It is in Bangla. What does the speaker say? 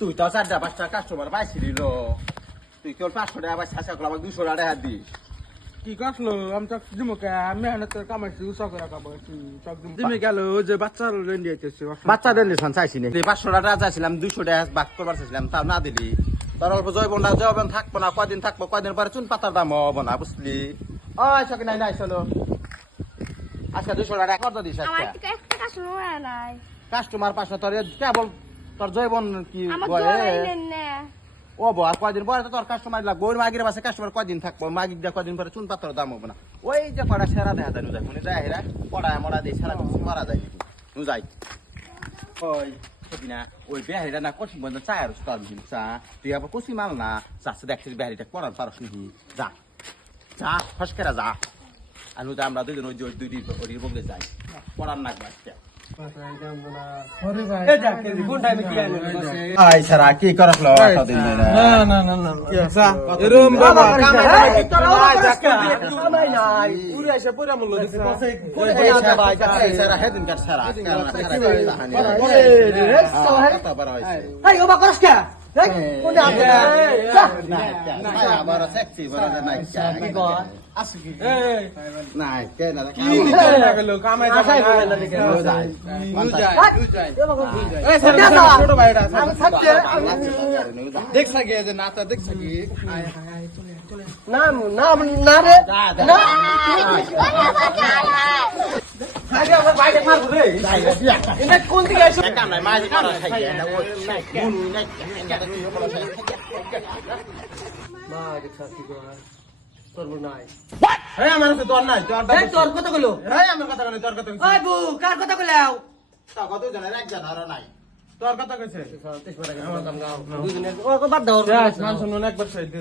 তুই তো 4-5টা কাস্টমার পাইছিলি লো তুই কেবল 500 টাকা পাইছিস আশা করলাম 200 টাকা দিস কি কাটলো আমি তো দিমুকে মেহনতের কামাইছি উষা করে কামাইছি সব দিমে গেল ওই যে বাচ্চার রেন্ডি আইতেছে বাচ্চাদের নিশান চাইছি না 500 টাকা চাইছিলাম 200 টাকা বাক করবার চাইছিলাম তাও না দিলি তোর অল্প জৈবন থাকবো না কয়দিন থাকবো কয়দিন পরে চুন পাতার দাম হবো না বুঝলি ওই সকি নাই চলো আজকে 200 টাকা কত দিস আমার আজকে থেকে একটা কাস্টমার নাই কাস্টমার পাশে তোর কেবল তোর জৈবন কি আমার বলে জোড়াই নেন না ও আর কয়দিন পরে তো তোর কাস্টমার লাগবে ওই মাগির পাশে কাস্টমার কয়দিন থাকবো মাগির দিয়ে কয়দিন পরে চুন পাতার দাম হবে না ওই যে কটা সেরা দেখা যায় নুজাই মনে যায় হেরা পড়ায় মরা দিয়ে সেরা কিছু করা যায় নুজাই ওই না ওই বেহারিটা না কঠিন বন্ধ চায় আর তোর চা তুই আবার কষি মাল না চাষে দেখছিস বেহারিটা পড়ার পারস নাকি যা যা ফসকেরা যা আর নুজা আমরা দুজন ওই দুই দিন ওই বগলে যাই পড়ার নাক বাচ্চা আই সারা কি করছ লো দিন না এরম বাবা কামাই নাই পুরো এসে পুরো মূল্য দিছে ভাই সারা হেদিন কার সারা এই ওবা করস কে কোনে আছে না আবার সেক্সি বড় নাই কি কর আসকি নাই কে না কি গেল কামাই আশাই কামাই বলে না দেখে যায় এই স্যার ছোট ভাইটা আমি থাকতে দেখছ কি যে নাতা দেখছ কি নাম নাম না রে না আগে আমার বাইরে মার রে এটা কোন দিকে আসে কাম নাই মাঝে করা খাই না ওই মুনু নাই মা কে ছাতি গো তোর নাই এই আমার কাছে তোর নাই এই তোর কত কইলো এই আমার কথা বলে তোর কথা ওই বউ কার কথা কইলাও তা কত জনের একজন আর নাই তোর কথা কইছে ও বাদ দাও মান শুনুন একবার সাইড দে